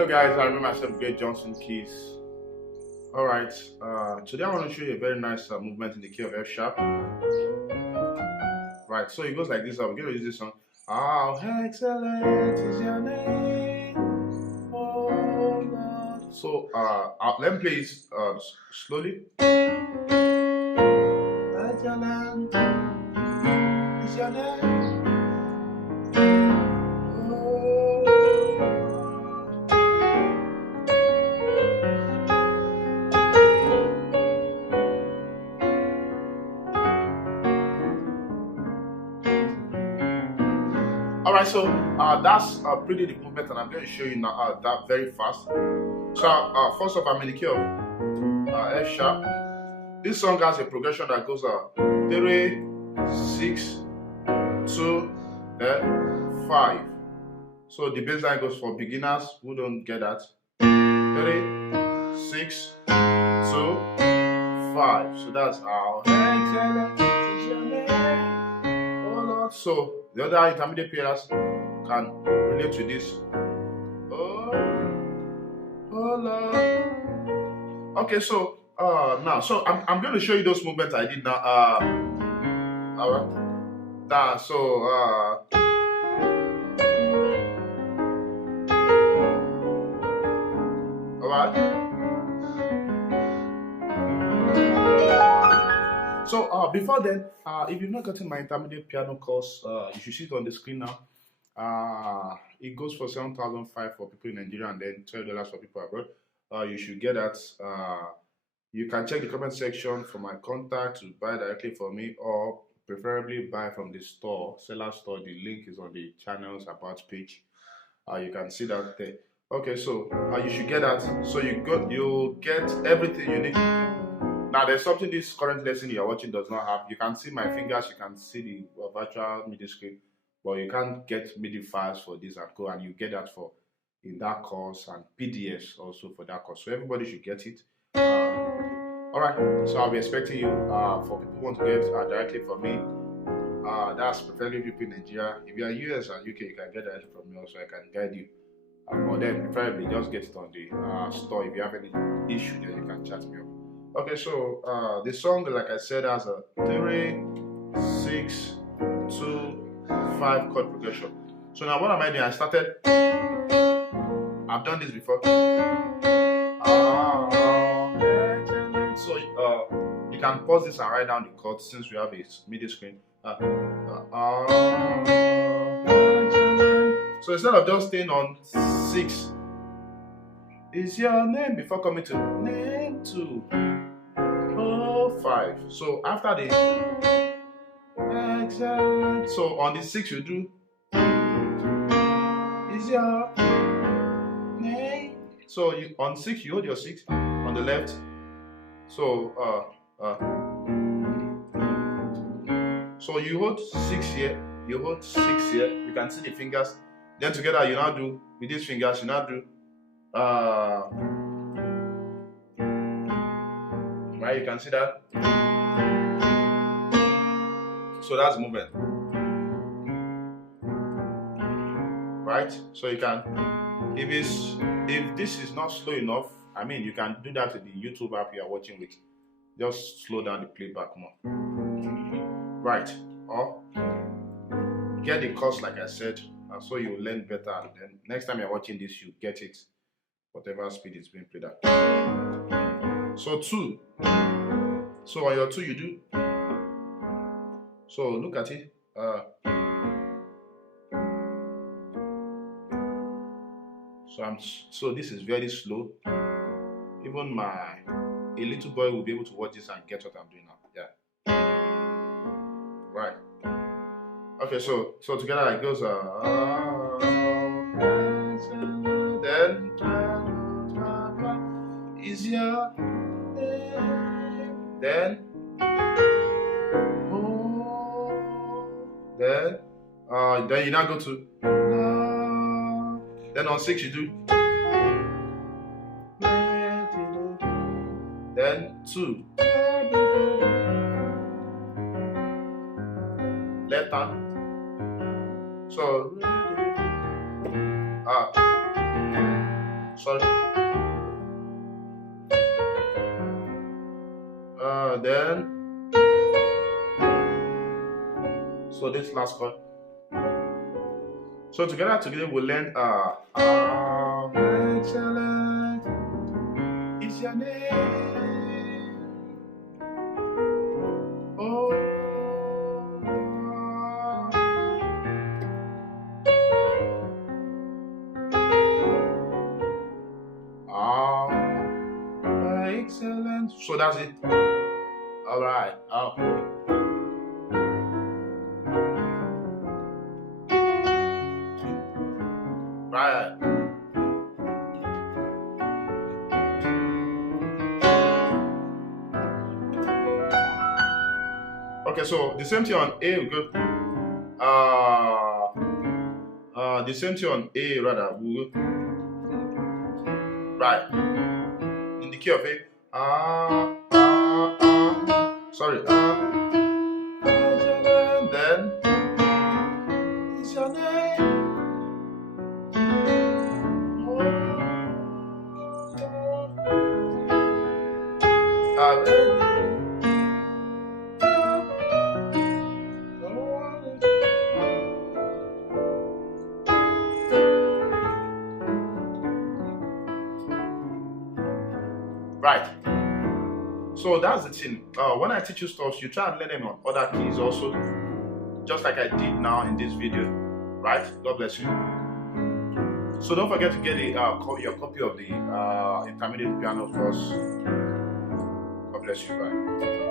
Hello guys, I remember myself great Johnsonkeyz. Alright, today I want to show you a very nice movement in the key of F sharp. Right, so it goes like this. We're going to use this song. How excellent is your name, oh Lord. So let me play it slowly. Excellent is your name. Alright, so that's pretty the movement, and I'm going to show you now that very fast. So first off, I'm in the key of F sharp. This song has a progression that goes 3, 6, 2, then 5. So the bass line goes for beginners who don't get that. 3, 6, 2, 5. So that's how excellent is your name, oh Lord. So the other intermediate players can relate to this. Oh Lord. Okay, so now, so I'm going to show you those movements I did now. Alright. Now, so alright. So before then, if you've not gotten my intermediate piano course, you should see it on the screen now. It goes for $7,500 for people in Nigeria and then $12 for people abroad. You should get that. You can check the comment section for my contact to buy directly from me, or preferably buy from the store, seller store. The link is on the channel's about page. You can see that there. Okay, so you should get that. So you'll get everything you need. Now there's something this current lesson you're watching does not have. You can see my fingers, you can see the virtual MIDI screen, but you can't get MIDI files for this and go, and you get that for in that course, and PDFs also for that course. So everybody should get it. Alright, so I'll be expecting you for people who want to get directly from me. That's preferably people in Nigeria. If you are US and UK, you can get directly from me also. I can guide you. Or then preferably just get it on the store. If you have any issue, then you can chat me up. Okay, so the song, like I said, has a 3, 6, 2, 5 chord progression. So now what am I doing? I started. I've done this before. So you can pause this and write down the chords since we have a MIDI screen. So instead of just staying on 6, is your name before coming to name 2, 5. So after the excellent, so on the 6 you do is your name. So you on 6 you hold your 6 on the left. So so you hold 6 here, you hold 6 here. You can see the fingers. Then together you now do with these fingers. You now do right. You can see that. So that's movement. Right. So you can, if this is not slow enough, I mean, you can do that in the YouTube app you are watching with. Just slow down the playback more. Right. Or get the course like I said, so you will learn better. And then next time you're watching this, you get it, whatever speed it's being played at. So 2. So on your 2 you do. So look at it. So this is very slow. Even a little boy will be able to watch this and get what I'm doing now. Yeah. Right. Okay, so together it goes then is your name, then then you now go to then on 6 you do then 2 left hand. Sorry. Then so this last chord. So together we'll learn how excellent is your name. Oh, how excellent. So that's it. All right. Right. Okay, so the same thing on A, we go. The same thing on A, rather. We go. Right. In the key of A. Sorry. Then it's your name. Right. So that's the thing. When I teach you stuff, you try and learn them on other keys also, just like I did now in this video. Right? God bless you. So don't forget to get your copy of the intermediate piano course. God bless you. Bye.